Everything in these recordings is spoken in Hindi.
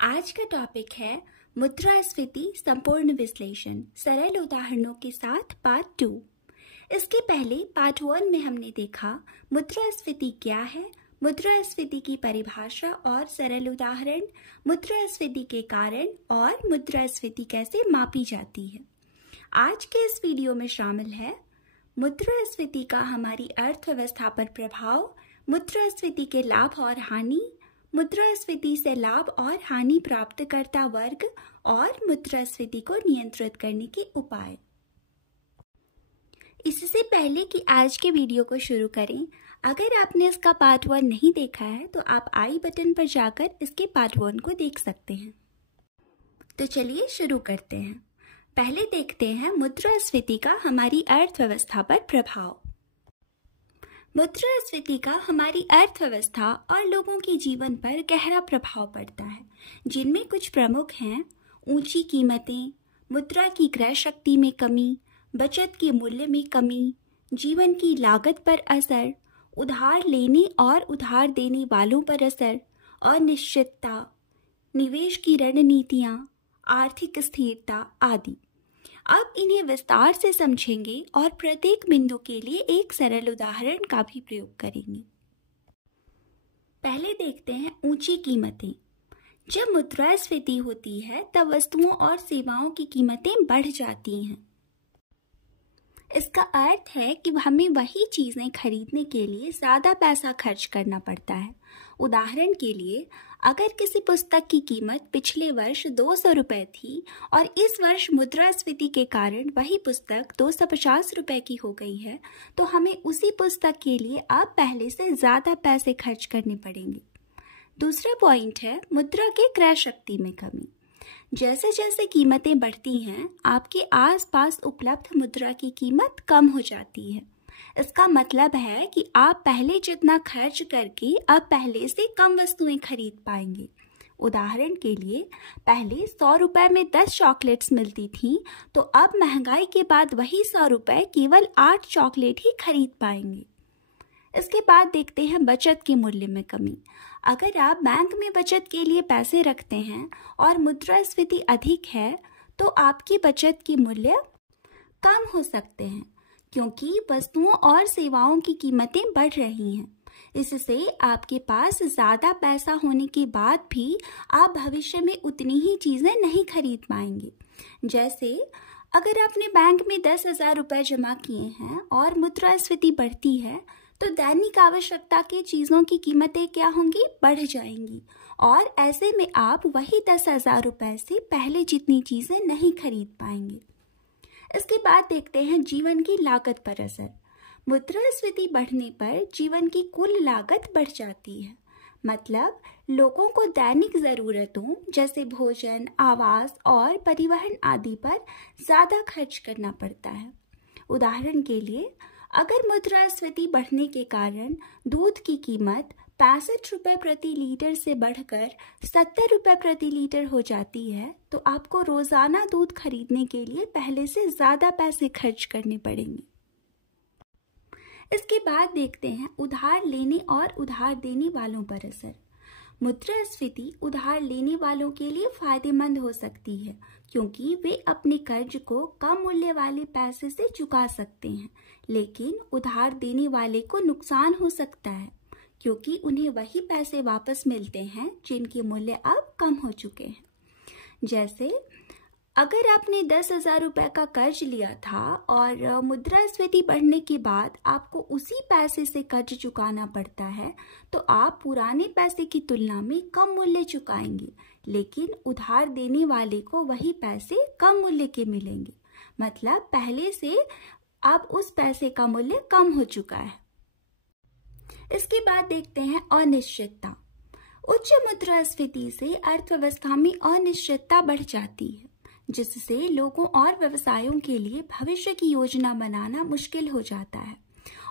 आज का टॉपिक है मुद्रास्फीति संपूर्ण विश्लेषण सरल उदाहरणों के साथ पार्ट 2। इसके पहले पार्ट 1 में हमने देखा मुद्रास्फीति क्या है, मुद्रास्फीति की परिभाषा और सरल उदाहरण, मुद्रास्फीति के कारण और मुद्रास्फीति कैसे मापी जाती है। आज के इस वीडियो में शामिल है मुद्रास्फीति का हमारी अर्थव्यवस्था पर प्रभाव, मुद्रास्फीति के लाभ और हानि, मुद्रास्फीति से लाभ और हानि प्राप्तकर्ता वर्ग और मुद्रास्फीति को नियंत्रित करने के उपाय। इससे पहले कि आज के वीडियो को शुरू करें, अगर आपने इसका पार्ट 1 नहीं देखा है तो आप आई बटन पर जाकर इसके पार्ट 1 को देख सकते हैं। तो चलिए शुरू करते हैं। पहले देखते हैं मुद्रास्फीति का हमारी अर्थव्यवस्था पर प्रभाव। मुद्रास्फीति का हमारी अर्थव्यवस्था और लोगों के जीवन पर गहरा प्रभाव पड़ता है, जिनमें कुछ प्रमुख हैं: ऊंची कीमतें, मुद्रा की क्रय शक्ति में कमी, बचत के मूल्य में कमी, जीवन की लागत पर असर, उधार लेने और उधार देने वालों पर असर, अनिश्चितता, निवेश की रणनीतियां, आर्थिक स्थिरता आदि। अब इन्हें विस्तार से समझेंगे और प्रत्येक बिंदु के लिए एक सरल उदाहरण का भी प्रयोग करेंगे। पहले देखते हैं ऊंची कीमतें। जब मुद्रास्फीति होती है तब वस्तुओं और सेवाओं की कीमतें बढ़ जाती हैं। इसका अर्थ है कि हमें वही चीजें खरीदने के लिए ज्यादा पैसा खर्च करना पड़ता है। उदाहरण के लिए, अगर किसी पुस्तक की कीमत पिछले वर्ष 200 रुपये थी और इस वर्ष मुद्रास्फीति के कारण वही पुस्तक 250 रुपये की हो गई है, तो हमें उसी पुस्तक के लिए अब पहले से ज्यादा पैसे खर्च करने पड़ेंगे। दूसरा पॉइंट है मुद्रा के क्रय शक्ति में कमी। जैसे जैसे कीमतें बढ़ती हैं, आपके आसपास उपलब्ध मुद्रा की कीमत कम हो जाती है। इसका मतलब है कि आप पहले जितना खर्च करके अब पहले से कम वस्तुएं खरीद पाएंगे। उदाहरण के लिए, पहले 100 रुपये में 10 चॉकलेट्स मिलती थी, तो अब महंगाई के बाद वही 100 रुपये केवल 8 चॉकलेट ही खरीद पाएंगे। इसके बाद देखते हैं बचत के मूल्य में कमी। अगर आप बैंक में बचत के लिए पैसे रखते हैं और मुद्रास्फीति अधिक है, तो आपकी बचत के मूल्य कम हो सकते हैं, क्योंकि वस्तुओं और सेवाओं की कीमतें बढ़ रही हैं। इससे आपके पास ज्यादा पैसा होने के बाद भी आप भविष्य में उतनी ही चीजें नहीं खरीद पाएंगे। जैसे अगर आपने बैंक में 10,000 रुपये जमा किए हैं और मुद्रास्फीति बढ़ती है, तो दैनिक आवश्यकता की चीजों की कीमतें क्या होंगी? बढ़ जाएंगी, और ऐसे में आप वही 10,000 रुपये से पहले जितनी चीजें नहीं खरीद पाएंगे। इसके बाद देखते हैं जीवन की लागत पर असर। मुद्रास्फीति बढ़ने पर जीवन की कुल लागत बढ़ जाती है। मतलब लोगों को दैनिक जरूरतों जैसे भोजन, आवास और परिवहन आदि पर ज्यादा खर्च करना पड़ता है। उदाहरण के लिए, अगर मुद्रास्फीति बढ़ने के कारण दूध की कीमत 65 रुपये प्रति लीटर से बढ़कर 70 रुपये प्रति लीटर हो जाती है, तो आपको रोजाना दूध खरीदने के लिए पहले से ज्यादा पैसे खर्च करने पड़ेंगे। इसके बाद देखते हैं उधार लेने और उधार देने वालों पर असर। मुद्रास्फीति उधार लेने वालों के लिए फायदेमंद हो सकती है, क्योंकि वे अपने कर्ज को कम मूल्य वाले पैसे से चुका सकते हैं, लेकिन उधार देने वाले को नुकसान हो सकता है, क्योंकि उन्हें वही पैसे वापस मिलते हैं जिनके मूल्य अब कम हो चुके हैं। जैसे अगर आपने 10,000 रुपये का कर्ज लिया था और मुद्रास्फीति बढ़ने के बाद आपको उसी पैसे से कर्ज चुकाना पड़ता है, तो आप पुराने पैसे की तुलना में कम मूल्य चुकाएंगे, लेकिन उधार देने वाले को वही पैसे कम मूल्य के मिलेंगे। मतलब पहले से अब उस पैसे का मूल्य कम हो चुका है। इसके बाद देखते हैं अनिश्चितता। उच्च मुद्रास्फीति से अर्थव्यवस्था में अनिश्चितता बढ़ जाती है, जिससे लोगों और व्यवसायों के लिए भविष्य की योजना बनाना मुश्किल हो जाता है,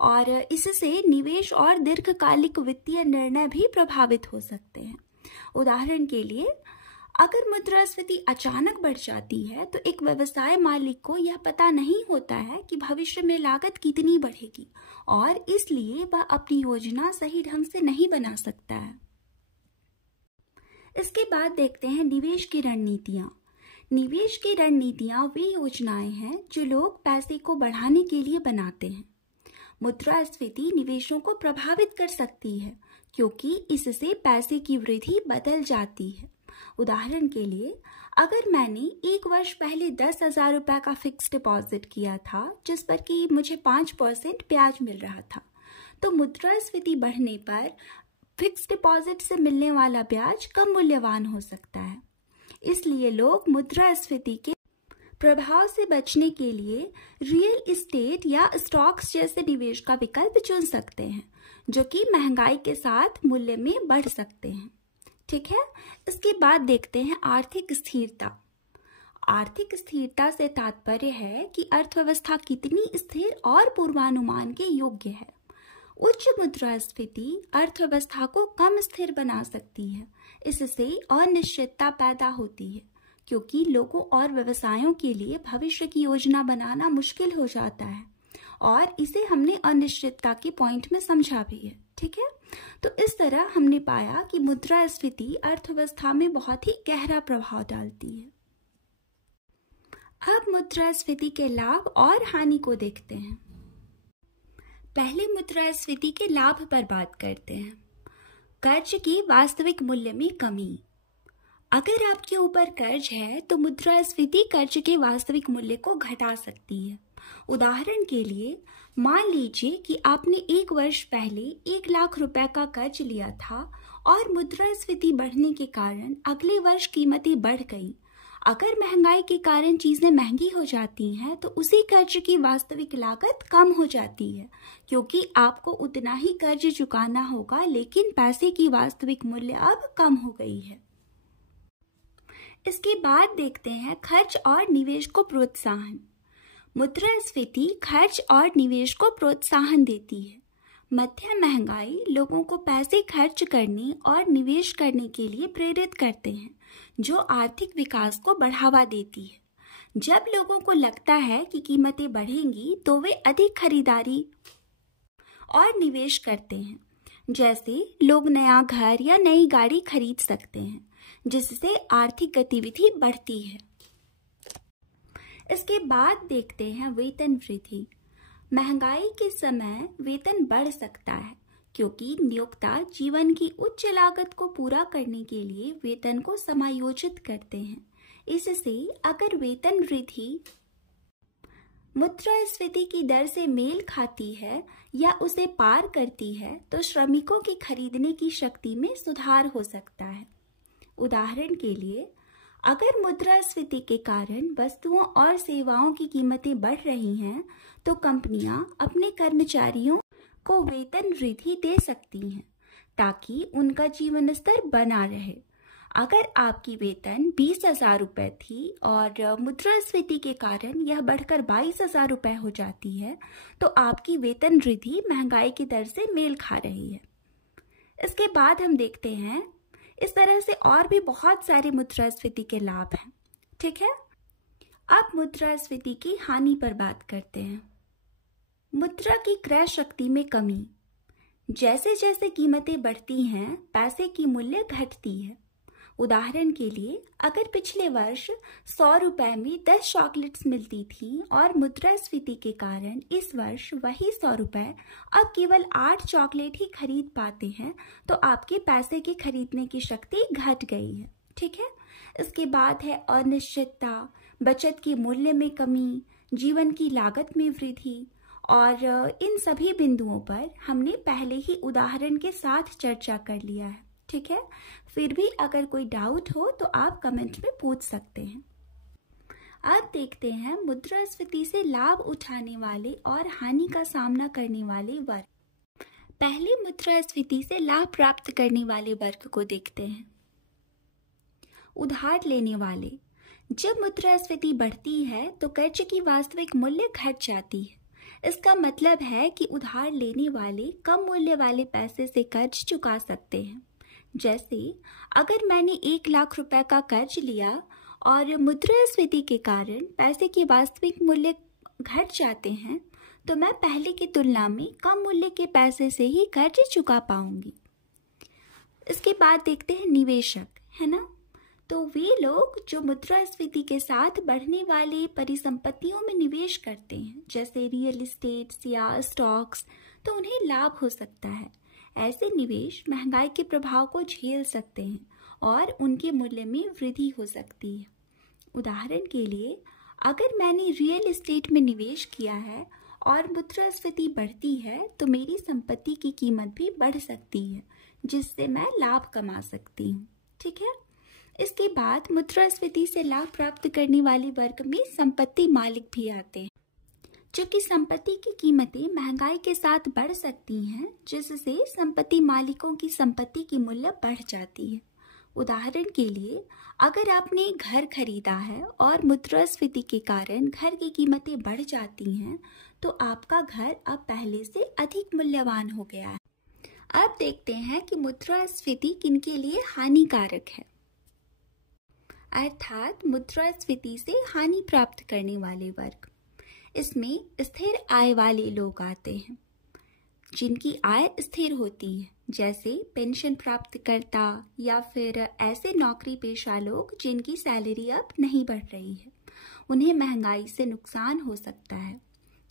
और इससे निवेश और दीर्घकालिक वित्तीय निर्णय भी प्रभावित हो सकते हैं। उदाहरण के लिए, अगर मुद्रास्फीति अचानक बढ़ जाती है तो एक व्यवसाय मालिक को यह पता नहीं होता है कि भविष्य में लागत कितनी बढ़ेगी, और इसलिए वह अपनी योजना सही ढंग से नहीं बना सकता है। इसके बाद देखते हैं निवेश की रणनीतियाँ। निवेश की रणनीतियाँ वे योजनाएं हैं जो लोग पैसे को बढ़ाने के लिए बनाते हैं। मुद्रास्फीति निवेशों को प्रभावित कर सकती है क्योंकि इससे पैसे की वृद्धि बदल जाती है। उदाहरण के लिए, अगर मैंने एक वर्ष पहले 10,000 रुपये का फिक्स डिपॉजिट किया था जिस पर कि मुझे 5% ब्याज मिल रहा था, तो मुद्रास्फीति बढ़ने पर फिक्स डिपॉजिट से मिलने वाला ब्याज कम मूल्यवान हो सकता है। इसलिए लोग मुद्रास्फीति के प्रभाव से बचने के लिए रियल एस्टेट या स्टॉक्स जैसे निवेश का विकल्प चुन सकते हैं जो कि महंगाई के साथ मूल्य में बढ़ सकते हैं। ठीक है, इसके बाद देखते हैं आर्थिक स्थिरता। आर्थिक स्थिरता से तात्पर्य है कि अर्थव्यवस्था कितनी स्थिर और पूर्वानुमान के योग्य है। उच्च मुद्रास्फीति अर्थव्यवस्था को कम स्थिर बना सकती है। इससे अनिश्चितता पैदा होती है क्योंकि लोगों और व्यवसायों के लिए भविष्य की योजना बनाना मुश्किल हो जाता है और इसे हमने अनिश्चितता के पॉइंट में समझा भी है। ठीक है, तो इस तरह हमने पाया कि मुद्रास्फीति अर्थव्यवस्था में बहुत ही गहरा प्रभाव डालती है। अब मुद्रास्फीति के लाभ और हानि को देखते हैं। पहले मुद्रास्फीति के लाभ पर बात करते हैं। कर्ज की वास्तविक मूल्य में कमी। अगर आपके ऊपर कर्ज है तो मुद्रास्फीति कर्ज के वास्तविक मूल्य को घटा सकती है। उदाहरण के लिए, मान लीजिए कि आपने एक वर्ष पहले 1 लाख रुपए का कर्ज लिया था और मुद्रास्फीति बढ़ने के कारण अगले वर्ष कीमतें बढ़ गई। अगर महंगाई के कारण चीजें महंगी हो जाती हैं तो उसी कर्ज की वास्तविक लागत कम हो जाती है क्योंकि आपको उतना ही कर्ज चुकाना होगा, लेकिन पैसे की वास्तविक मूल्य अब कम हो गई है। इसके बाद देखते हैं खर्च और निवेश को प्रोत्साहन। मुद्रास्फीति खर्च और निवेश को प्रोत्साहन देती है। मध्यम महंगाई लोगों को पैसे खर्च करने और निवेश करने के लिए प्रेरित करते हैं, जो आर्थिक विकास को बढ़ावा देती है। जब लोगों को लगता है कि कीमतें बढ़ेंगी तो वे अधिक खरीदारी और निवेश करते हैं। जैसे लोग नया घर या नई गाड़ी खरीद सकते हैं, जिससे आर्थिक गतिविधि बढ़ती है। इसके बाद देखते हैं वेतन वृद्धि। महंगाई के समय वेतन बढ़ सकता है क्योंकि नियोक्ता जीवन की उच्च लागत को पूरा करने के लिए वेतन को समायोजित करते हैं। इससे अगर वेतन वृद्धि मुद्रास्फीति की दर से मेल खाती है या उसे पार करती है तो श्रमिकों की खरीदने की शक्ति में सुधार हो सकता है। उदाहरण के लिए, अगर मुद्रास्फीति के कारण वस्तुओं और सेवाओं की कीमतें बढ़ रही हैं, तो कंपनियां अपने कर्मचारियों को वेतन वृद्धि दे सकती हैं ताकि उनका जीवन स्तर बना रहे। अगर आपकी वेतन 20,000 रुपये थी और मुद्रास्फीति के कारण यह बढ़कर 22,000 रुपये हो जाती है, तो आपकी वेतन वृद्धि महंगाई की दर से मेल खा रही है। इसके बाद हम देखते हैं इस तरह से और भी बहुत सारे मुद्रास्फीति के लाभ हैं। ठीक है, अब मुद्रास्फीति की हानि पर बात करते हैं। मुद्रा की क्रय शक्ति में कमी। जैसे जैसे कीमतें बढ़ती हैं, पैसे की मूल्य घटती है। उदाहरण के लिए, अगर पिछले वर्ष 100 रुपए में 10 चॉकलेट्स मिलती थी और मुद्रास्फीति के कारण इस वर्ष वही 100 रुपए अब केवल 8 चॉकलेट ही खरीद पाते हैं, तो आपके पैसे की खरीदने की शक्ति घट गई है। ठीक है, इसके बाद है अनिश्चितता, बचत की मूल्य में कमी, जीवन की लागत में वृद्धि, और इन सभी बिंदुओं पर हमने पहले ही उदाहरण के साथ चर्चा कर लिया है। ठीक है, फिर भी अगर कोई डाउट हो तो आप कमेंट में पूछ सकते हैं। अब देखते हैं मुद्रास्फीति से लाभ उठाने वाले और हानि का सामना करने वाले वर्ग। पहले मुद्रास्फीति से लाभ प्राप्त करने वाले वर्ग को देखते हैं। उधार लेने वाले। जब मुद्रास्फीति बढ़ती है तो कर्ज की वास्तविक मूल्य घट जाती है। इसका मतलब है कि उधार लेने वाले कम मूल्य वाले पैसे से कर्ज चुका सकते हैं। जैसे अगर मैंने 1 लाख रुपए का कर्ज लिया और मुद्रास्फीति के कारण पैसे के वास्तविक मूल्य घट जाते हैं, तो मैं पहले की तुलना में कम मूल्य के पैसे से ही कर्ज चुका पाऊंगी। इसके बाद देखते हैं निवेशक। है ना? तो वे लोग जो मुद्रास्फीति के साथ बढ़ने वाले परिसंपत्तियों में निवेश करते हैं, जैसे रियल एस्टेट्स या स्टॉक्स, तो उन्हें लाभ हो सकता है। ऐसे निवेश महंगाई के प्रभाव को झेल सकते हैं और उनके मूल्य में वृद्धि हो सकती है। उदाहरण के लिए, अगर मैंने रियल एस्टेट में निवेश किया है और मुद्रास्फीति बढ़ती है तो मेरी संपत्ति की कीमत भी बढ़ सकती है, जिससे मैं लाभ कमा सकती हूँ। ठीक है। इसके बाद मुद्रास्फीति से लाभ प्राप्त करने वाले वर्ग में संपत्ति मालिक भी आते हैं, क्योंकि संपत्ति की कीमतें महंगाई के साथ बढ़ सकती हैं, जिससे संपत्ति मालिकों की संपत्ति की मूल्य बढ़ जाती है। उदाहरण के लिए, अगर आपने घर खरीदा है और मुद्रास्फीति के कारण घर की कीमतें बढ़ जाती हैं, तो आपका घर अब पहले से अधिक मूल्यवान हो गया है। अब देखते हैं कि मुद्रास्फीति किनके लिए हानिकारक है। अर्थात मुद्रास्फीति से हानि प्राप्त करने वाले वर्ग। इसमें स्थिर आय वाले लोग आते हैं, जिनकी आय स्थिर होती है, जैसे पेंशन प्राप्तकर्ता या फिर ऐसे नौकरी पेशा लोग जिनकी सैलरी अब नहीं बढ़ रही है। उन्हें महंगाई से नुकसान हो सकता है,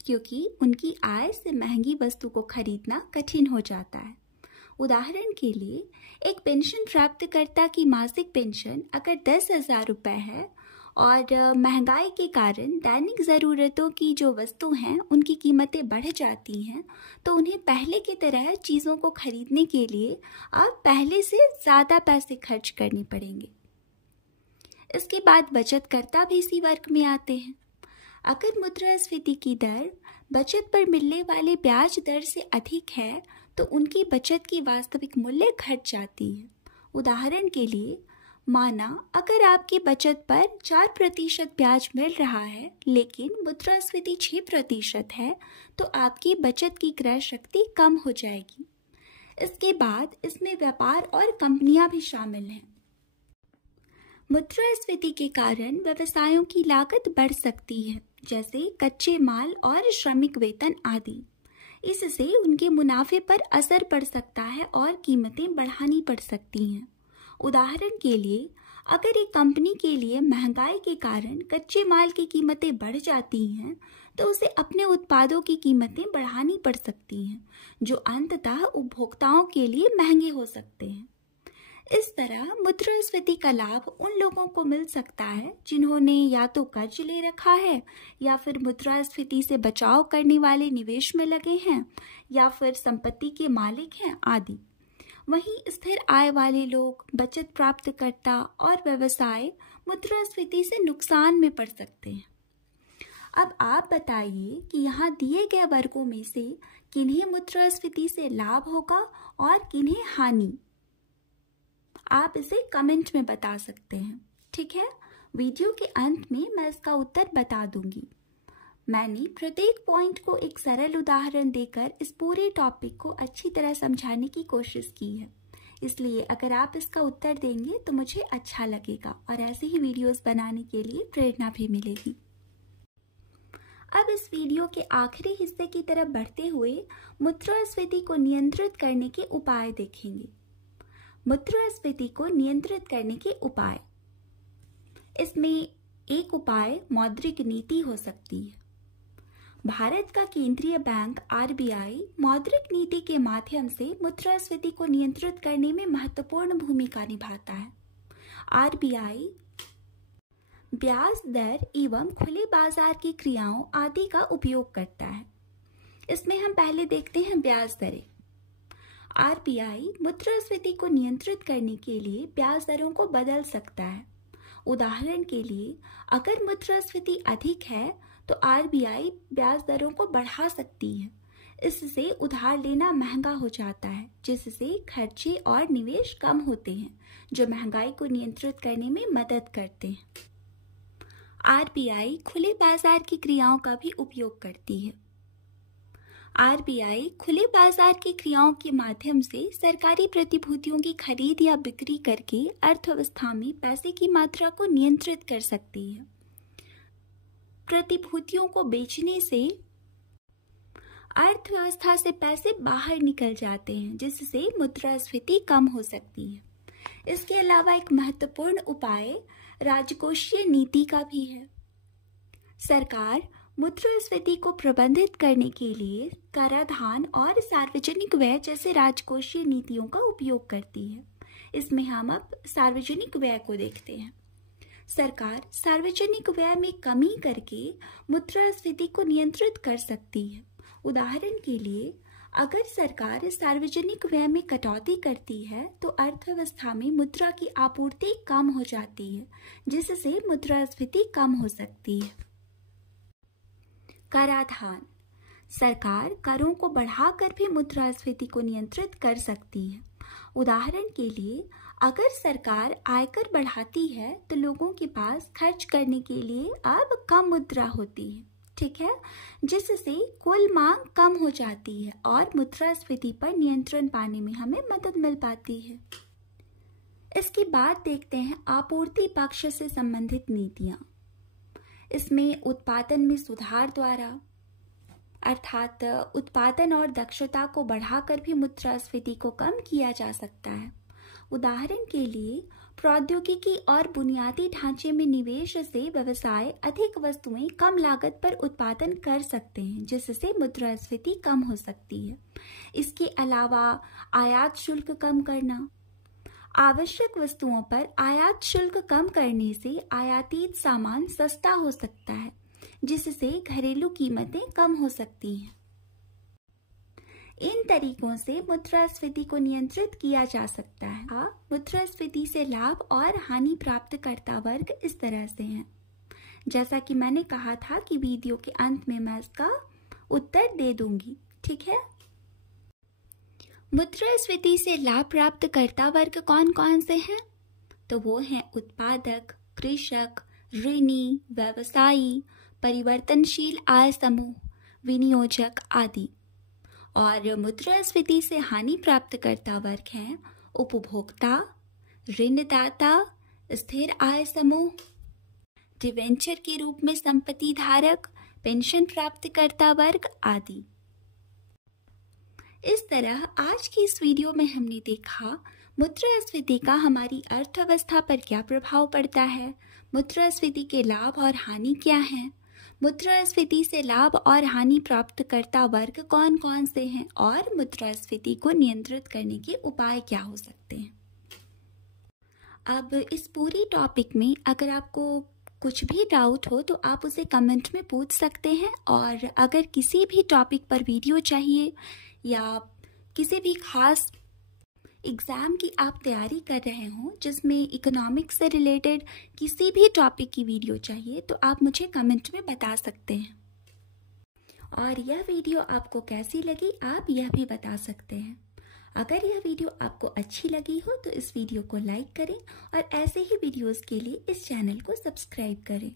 क्योंकि उनकी आय से महंगी वस्तु को खरीदना कठिन हो जाता है। उदाहरण के लिए, एक पेंशन प्राप्तकर्ता की मासिक पेंशन अगर 10,000 रुपये है और महंगाई के कारण दैनिक ज़रूरतों की जो वस्तु हैं उनकी कीमतें बढ़ जाती हैं, तो उन्हें पहले की तरह चीज़ों को खरीदने के लिए अब पहले से ज़्यादा पैसे खर्च करने पड़ेंगे। इसके बाद बचतकर्ता भी इसी वर्ग में आते हैं। अगर मुद्रास्फीति की दर बचत पर मिलने वाले ब्याज दर से अधिक है, तो उनकी बचत की वास्तविक मूल्य घट जाती है। उदाहरण के लिए, माना अगर आपकी बचत पर 4% ब्याज मिल रहा है, लेकिन मुद्रास्फीति 6% है, तो आपकी बचत की क्रय शक्ति कम हो जाएगी। इसके बाद इसमें व्यापार और कंपनियां भी शामिल हैं। मुद्रास्फीति के कारण व्यवसायों की लागत बढ़ सकती है, जैसे कच्चे माल और श्रमिक वेतन आदि। इससे उनके मुनाफे पर असर पड़ सकता है और कीमतें बढ़ानी पड़ सकती हैं। उदाहरण के लिए, अगर एक कंपनी के लिए महंगाई के कारण कच्चे माल की कीमतें बढ़ जाती हैं, तो उसे अपने उत्पादों की कीमतें बढ़ानी पड़ सकती हैं, जो अंततः उपभोक्ताओं के लिए महंगे हो सकते हैं। इस तरह मुद्रास्फीति का लाभ उन लोगों को मिल सकता है जिन्होंने या तो कर्ज ले रखा है, या फिर मुद्रास्फीति से बचाव करने वाले निवेश में लगे हैं, या फिर संपत्ति के मालिक हैं आदि। वहीं स्थिर आय वाले लोग, बचत प्राप्तकर्ता और व्यवसाय मुद्रास्फीति से नुकसान में पड़ सकते हैं। अब आप बताइए कि यहाँ दिए गए वर्गों में से किन्हें मुद्रास्फीति से लाभ होगा और किन्हें हानि। आप इसे कमेंट में बता सकते हैं। ठीक है, वीडियो के अंत में मैं इसका उत्तर बता दूंगी। मैंने प्रत्येक पॉइंट को एक सरल उदाहरण देकर इस पूरे टॉपिक को अच्छी तरह समझाने की कोशिश की है, इसलिए अगर आप इसका उत्तर देंगे तो मुझे अच्छा लगेगा और ऐसे ही वीडियोस बनाने के लिए प्रेरणा भी मिलेगी। अब इस वीडियो के आखिरी हिस्से की तरफ बढ़ते हुए मुद्रास्फीति को नियंत्रित करने के उपाय देखेंगे। मुद्रास्फीति को नियंत्रित करने के उपाय। इसमें एक उपाय मौद्रिक नीति हो सकती है। भारत का केंद्रीय बैंक RBI मौद्रिक नीति के माध्यम से मुद्रास्फीति को नियंत्रित करने में महत्वपूर्ण भूमिका निभाता है। RBI ब्याज दर एवं खुले बाजार की क्रियाओं आदि का उपयोग करता है। इसमें हम पहले देखते हैं ब्याज दरें। RBI मुद्रास्फीति को नियंत्रित करने के लिए ब्याज दरों को बदल सकता है। उदाहरण के लिए, अगर मुद्रास्फीति अधिक है तो RBI ब्याज दरों को बढ़ा सकती है। इससे उधार लेना महंगा हो जाता है, जिससे खर्चे और निवेश कम होते हैं, जो महंगाई को नियंत्रित करने में मदद करते हैं। RBI खुले बाजार की क्रियाओं का भी उपयोग करती है। RBI खुले बाजार की क्रियाओं के माध्यम से सरकारी प्रतिभूतियों की खरीद या बिक्री करके अर्थव्यवस्था में पैसे की मात्रा को नियंत्रित कर सकती है। प्रतिभूतियों को बेचने से अर्थव्यवस्था से पैसे बाहर निकल जाते हैं, जिससे मुद्रास्फीति कम हो सकती है। इसके अलावा एक महत्वपूर्ण उपाय राजकोषीय नीति का भी है। सरकार मुद्रास्फीति को प्रबंधित करने के लिए कराधान और सार्वजनिक व्यय जैसे राजकोषीय नीतियों का उपयोग करती है। इसमें हम अब सार्वजनिक व्यय को देखते हैं। सरकार सार्वजनिक व्यय में कमी करके मुद्रास्फीति को नियंत्रित कर सकती है। उदाहरण के लिए, अगर सरकार सार्वजनिक व्यय में कटौती करती है तो अर्थव्यवस्था में मुद्रा की आपूर्ति कम हो जाती है, जिससे मुद्रास्फीति कम हो सकती है। कराधान, सरकार करों को बढ़ाकर भी मुद्रास्फीति को नियंत्रित कर सकती है। उदाहरण के लिए, अगर सरकार आयकर बढ़ाती है तो लोगों के पास खर्च करने के लिए अब कम मुद्रा होती है, ठीक है, जिससे कुल मांग कम हो जाती है और मुद्रास्फीति पर नियंत्रण पाने में हमें मदद मिल पाती है। इसके बाद देखते हैं आपूर्ति पक्ष से संबंधित नीतियां। इसमें उत्पादन में सुधार द्वारा, अर्थात उत्पादन और दक्षता को बढ़ाकर भी मुद्रास्फीति को कम किया जा सकता है। उदाहरण के लिए, प्रौद्योगिकी और बुनियादी ढांचे में निवेश से व्यवसाय अधिक वस्तुएं कम लागत पर उत्पादन कर सकते हैं, जिससे मुद्रास्फीति कम हो सकती है। इसके अलावा आयात शुल्क कम करना, आवश्यक वस्तुओं पर आयात शुल्क कम करने से आयातित सामान सस्ता हो सकता है, जिससे घरेलू कीमतें कम हो सकती हैं। इन तरीकों से मुद्रास्फीति को नियंत्रित किया जा सकता है। मुद्रास्फीति से लाभ और हानि प्राप्तकर्ता वर्ग इस तरह से हैं। जैसा कि मैंने कहा था कि वीडियो के अंत में मैं इसका उत्तर दे दूंगी, ठीक है। मुद्रास्फीति से लाभ प्राप्तकर्ता वर्ग कौन कौन से हैं? तो वो हैं उत्पादक, कृषक, ऋणी, व्यवसायी, परिवर्तनशील आय समूह, विनियोजक आदि। और मुद्रास्फीति से हानि प्राप्तकर्ता वर्ग हैं उपभोक्ता, ऋणदाता, स्थिर आय समूह, डिवेंचर के रूप में संपत्ति धारक, पेंशन प्राप्तकर्ता वर्ग आदि। इस तरह आज की इस वीडियो में हमने देखा मुद्रास्फीति का हमारी अर्थव्यवस्था पर क्या प्रभाव पड़ता है, मुद्रास्फीति के लाभ और हानि क्या हैं, मुद्रास्फीति से लाभ और हानि प्राप्तकर्ता वर्ग कौन कौन से हैं और मुद्रास्फीति को नियंत्रित करने के उपाय क्या हो सकते हैं। अब इस पूरी टॉपिक में अगर आपको कुछ भी डाउट हो तो आप उसे कमेंट में पूछ सकते हैं, और अगर किसी भी टॉपिक पर वीडियो चाहिए या किसी भी खास एग्ज़ाम की आप तैयारी कर रहे हो जिसमें इकोनॉमिक्स से रिलेटेड किसी भी टॉपिक की वीडियो चाहिए तो आप मुझे कमेंट में बता सकते हैं। और यह वीडियो आपको कैसी लगी आप यह भी बता सकते हैं। अगर यह वीडियो आपको अच्छी लगी हो तो इस वीडियो को लाइक करें और ऐसे ही वीडियोस के लिए इस चैनल को सब्सक्राइब करें।